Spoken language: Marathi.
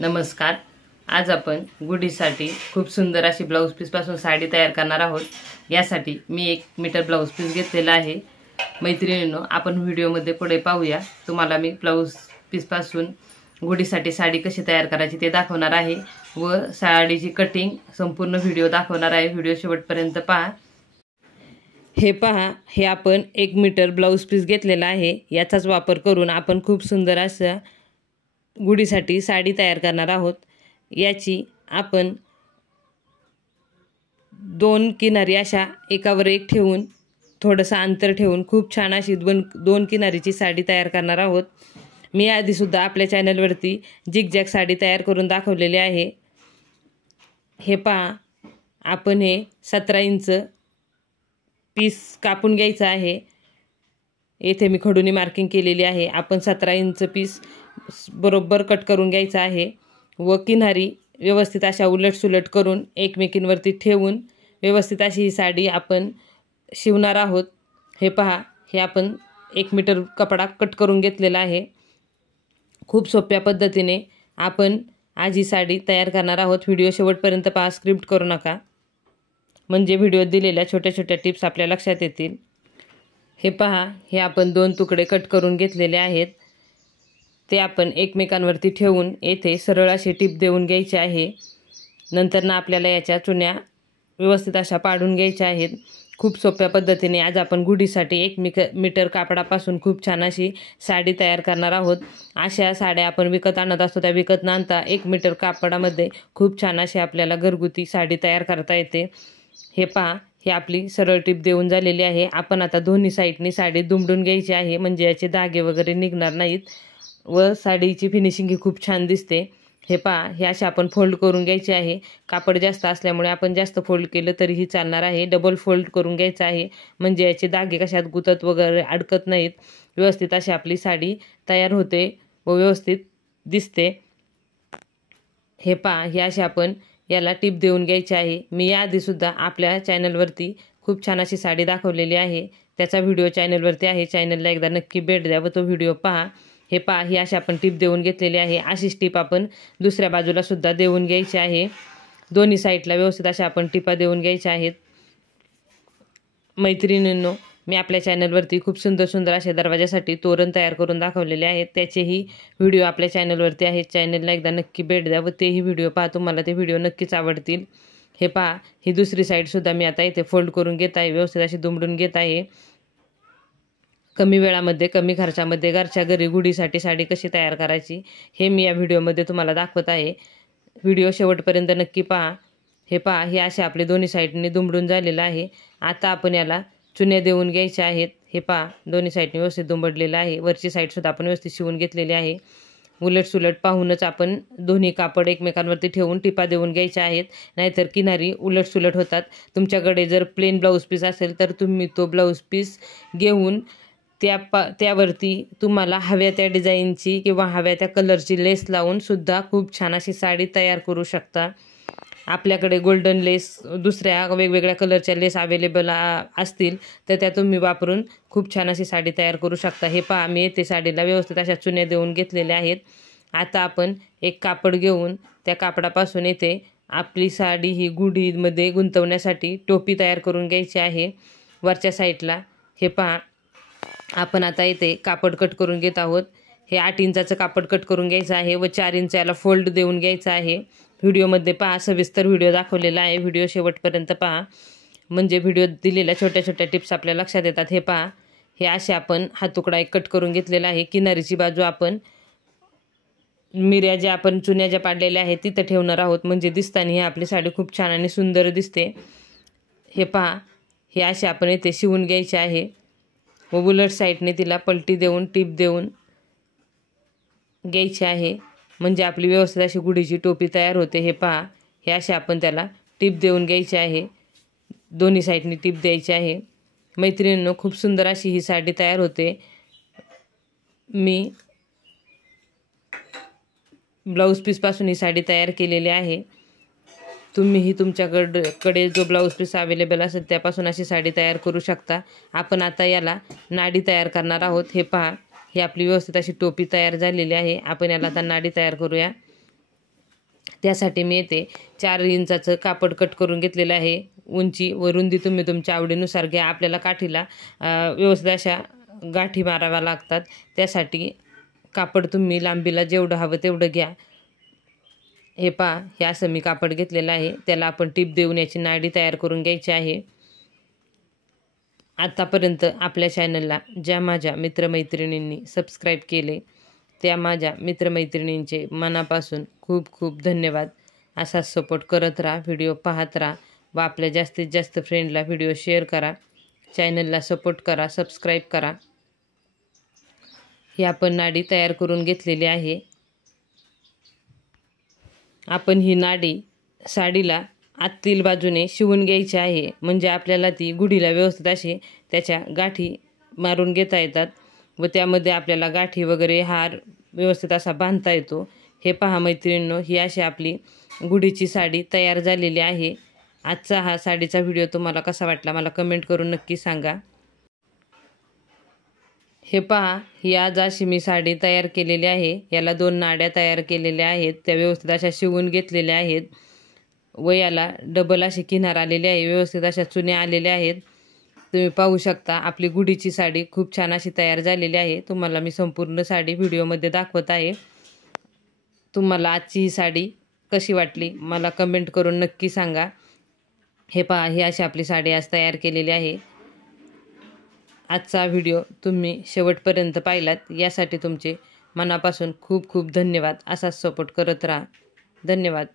नमस्कार। आज आपण गुढीसाठी खूप सुंदर अशी ब्लाउज पीस पासून साडी तयार करणार आहोत। यासाठी मी 1 मीटर ब्लाउज पीस घेतलेला आहे। मैत्रिणींनो, आपण व्हिडिओमध्ये पुढे पाहूया। तुम्हाला मी ब्लाउज पीस पासून गुढीसाठी साडी कशी तयार करायची ते दाखवणार आहे व साडीची कटिंग संपूर्ण व्हिडिओ दाखवणार आहे। व्हिडिओ शेवटपर्यंत पहा। हे पहा, हे आपण 1 मीटर ब्लाउज पीस घेतलेला आहे। याचाच वापर करून आपण खूप सुंदर असं गुढीसाठी साडी तयार करणार आहोत। याची आपण 2 किनारी अशा एकावर एक ठेवून थोडंसं अंतर ठेवून खूप छान अशी 2 किनारीची साडी तयार करणार आहोत। मी आधी सुद्धा आपल्या चॅनलवरती झिगझॅग साडी तयार करून दाखवलेली आहे। हे पहा, आपण हे 17 इंच पीस कापून घ्यायचं आहे। येथे मी खडूनी मार्किंग केलेली आहे। आपण 17 इंच पीस बरोबर कट करून घ्यायचा आहे व किनारी व्यवस्थित अशा उलटसुलट करून एकमेकींवरती ठेवून व्यवस्थित अशी ही साडी आपण शिवणार आहोत। हे पहा, हे आपण 1 मीटर कपडा कट करून घेतलेला आहे। खूप सोप्या पद्धतीने आपण आज ही साडी तयार करणार आहोत। व्हिडिओ शेवटपर्यंत पहा, स्क्रिप्ट करू नका, म्हणजे व्हिडिओत दिलेल्या छोट्या छोट्या टिप्स आपल्या लक्षात येतील। हे पहा, हे आपण 2 तुकडे कट करून घेतलेले आहेत। ते आपण एकमेकांवरती ठेवून येथे सरळ असे टिप देऊन घ्यायचे आहे। नंतर ना आपल्याला याच्या चुन्या व्यवस्थित अशा पाडून घ्यायच्या आहेत। खूप सोप्या पद्धतीने आज आपण गुढीसाठी 1 मीटर कापडापासून खूप छान अशी साडी तयार करणार आहोत। अशा साड्या आपण विकत आणत असतो, त्या विकत न आणता 1 मीटर कापडामध्ये खूप छान अशी आपल्याला घरगुती साडी तयार करता येते। हे पहा, ही आपली सरळ टिप देऊन झालेली आहे। आपण आता दोन्ही साईडनी साडी दुमडून घ्यायची आहे, म्हणजे याचे धागे वगैरे निघणार नाहीत व साडीची फिनिशिंग ही खूप छान दिसते। हे पहा, हे असे आपण फोल्ड करून घ्यायचे आहे। कापड जास्त असल्यामुळे आपण जास्त फोल्ड केलं तरीही चालणार आहे। डबल फोल्ड करून घ्यायचं आहे, म्हणजे याचे धागे कशात गुतत वगैरे अडकत नाहीत। व्यवस्थित अशी आपली साडी तयार होते व व्यवस्थित दिसते। हे पहा, हे असे आपण याला टिप देऊन घ्यायची आहे। मी याआधीसुद्धा आपल्या चॅनलवरती खूप छान अशी साडी दाखवलेली आहे, त्याचा व्हिडिओ चॅनलवरती आहे। चॅनलला एकदा नक्की भेट द्या व तो व्हिडिओ पहा। हे पहा, ही अशी आपण टिप देऊन घेतलेली आहे। अशीच टिप आपण दुसऱ्या बाजूला सुद्धा देऊन घ्यायची आहे। दोन्ही साईडला व्यवस्थित अशा आपण टिपा देऊन घ्यायच्या आहेत। मैत्रिणींनो, मी आपल्या चॅनलवरती खूप सुंदर सुंदर असे दरवाजासाठी तोरण तयार करून दाखवलेले आहेत, त्याचेही व्हिडिओ आपल्या चॅनलवरती आहेत। चॅनलला एकदा नक्की भेट द्या व तेही व्हिडिओ पहा, तुम्हाला ते व्हिडिओ नक्कीच आवडतील। हे पहा, ही दुसरी साईडसुद्धा मी आता इथे फोल्ड करून घेत आहे, व्यवस्थित अशी दुमडून घेत आहे। कमी वेळामध्ये कमी खर्चामध्ये घरच्या घरी गुढीसाठी साडी कशी तयार करायची हे मी या व्हिडिओमध्ये तुम्हाला दाखवत आहे। व्हिडिओ शेवटपर्यंत नक्की पहा। हे पहा, हे असे आपले दोन्ही साईडने दुमडून झालेलं आहे। आता आपण याला चुन्या देऊन घ्यायच्या आहेत। हे पहा, दोन्ही साईडने व्यवस्थित दुमडलेलं आहे। वरची साईडसुद्धा आपण व्यवस्थित शिवून घेतलेली आहे। उलटसुलट पाहूनच आपण दोन्ही कापड एकमेकांवरती ठेवून टिपा देऊन घ्यायच्या आहेत, नाहीतर किनारी उलटसुलट होतात। तुमच्याकडे जर प्लेन ब्लाऊज पीस असेल तर तुम्ही तो ब्लाऊज पीस घेऊन त्यावरती तुम्हाला हव्या त्या डिझाईनची किंवा हव्या त्या कलरची लेस लावून सुद्धा खूप छान अशी साडी तयार करू शकता। आपल्याकडे गोल्डन लेस, दुसऱ्या वेगवेगळ्या कलरच्या लेस अवेलेबल असतील तर त्या तुम्ही वापरून खूप छान अशी साडी तयार करू शकता। हे पहा, मी येथे साडीला व्यवस्थित अशा चुन्या देऊन घेतलेल्या आहेत। आता आपण एक कापड घेऊन त्या कापडापासून येथे आपली साडी ही गुढीमध्ये गुंतवण्यासाठी टोपी तयार करून घ्यायची आहे वरच्या साईडला। हे पहा, आपण आता इथे कापड कट करून घेत आहोत। हे 8 इंचाचं कापड कट करून घ्यायचं आहे व 4 इंच याला फोल्ड देऊन घ्यायचं आहे। व्हिडिओमध्ये पहा, सविस्तर व्हिडिओ दाखवलेला आहे। व्हिडिओ शेवटपर्यंत पहा, म्हणजे व्हिडिओत दिलेल्या छोट्या छोट्या टिप्स आपल्या लक्षात येतात। हे पहा, हे असे आपण हा तुकडा एक कट करून घेतलेला आहे। किनारीची बाजू आपण मिऱ्या ज्या आपण चुन्या ज्या पाडलेल्या आहेत तिथं ठेवणार आहोत, म्हणजे दिसताना ही आपली साडी खूप छान आणि सुंदर दिसते। हे पहा, हे असे आपण इथे शिवून घ्यायचे आहे व उलट साईडने तिला पलटी देऊन टिप देऊन घ्यायची आहे, म्हणजे आपली व्यवस्थित अशी गुढीची टोपी तयार होते। हे पहा, हे असे आपण त्याला टिप देऊन घ्यायची आहे, दोन्ही साईडनी टिप द्यायची आहे। मैत्रिणींनो, खूप सुंदर अशी ही साडी तयार होते। मी ब्लाऊज पीसपासून ही साडी तयार केलेली आहे। तुम्हीही तुमच्याकडे जो ब्लाऊज पीस अवेलेबल असेल त्यापासून अशी साडी तयार करू शकता। आपण आता याला नाडी तयार करणार आहोत। हे पहा, ही आपली व्यवस्थित अशी टोपी तयार झालेली आहे। आपण याला आता नाडी तयार करूया। त्यासाठी मी येथे 4 इंचाचं कापड कट करून घेतलेलं आहे. उंची व रुंदी तुम्ही तुमच्या आवडीनुसार घ्या. आपल्याला काठीला व्यवस्थित अशा गाठी माराव्या लागतात. त्यासाठी कापड तुम्ही लांबीला जेवढं हवं तेवढं घ्या. हे पहा, हे असं मी कापड घेतलेलं आहे. त्याला आपण टीप देऊन याची नाडी तयार करून घ्यायची आहे. आतापर्यंत आपल्या चॅनलला ज्या माझ्या मित्रमैत्रिणींनी सबस्क्राईब केले त्या माझ्या मित्रमैत्रिणींचे मनापासून खूप खूप धन्यवाद. असाच सपोर्ट करत राहा, व्हिडिओ पाहत राहा व आपल्या जास्तीत जास्त फ्रेंडला व्हिडिओ शेअर करा. चॅनलला सपोर्ट करा, सबस्क्राईब करा. ही आपण नाडी तयार करून घेतलेली आहे. आपण ही नाडी साडीला आतील बाजूने शिवून घ्यायची आहे. म्हणजे आपल्याला ती गुढीला व्यवस्थित अशी त्याच्या गाठी मारून घेता येतात व त्यामध्ये आपल्याला गाठी वगैरे हार व्यवस्थित असा बांधता येतो. हे पहा मैत्रिणींनो, ही अशी आपली गुढीची साडी तयार झालेली आहे. आजचा हा साडीचा व्हिडिओ तुम्हाला कसा वाटला मला कमेंट करून नक्की सांगा. हे पहा, ही आज अशी मी साडी तयार केलेली आहे. याला 2 नाड्या तयार केलेल्या आहेत. त्या व्यवस्थित अशा शिवून घेतलेल्या आहेत व याला डबल अशी किनार आलेली आहे. व्यवस्थित अशा चुन्या आलेल्या आहेत. तुम्ही पाहू शकता आपली गुढीची साडी खूप छान अशी तयार झालेली आहे. तुम्हाला मी संपूर्ण साडी व्हिडिओमध्ये दाखवत आहे. तुम्हाला आजची ही साडी कशी वाटली मला कमेंट करून नक्की सांगा. हे पहा, ही अशी आपली साडी आज तयार केलेली आहे. आजचा व्हिडिओ तुम्ही शेवटपर्यंत पाहिलात यासाठी तुमचे मनापासून खूप खूप धन्यवाद. असाच सपोर्ट करत राहा. धन्यवाद.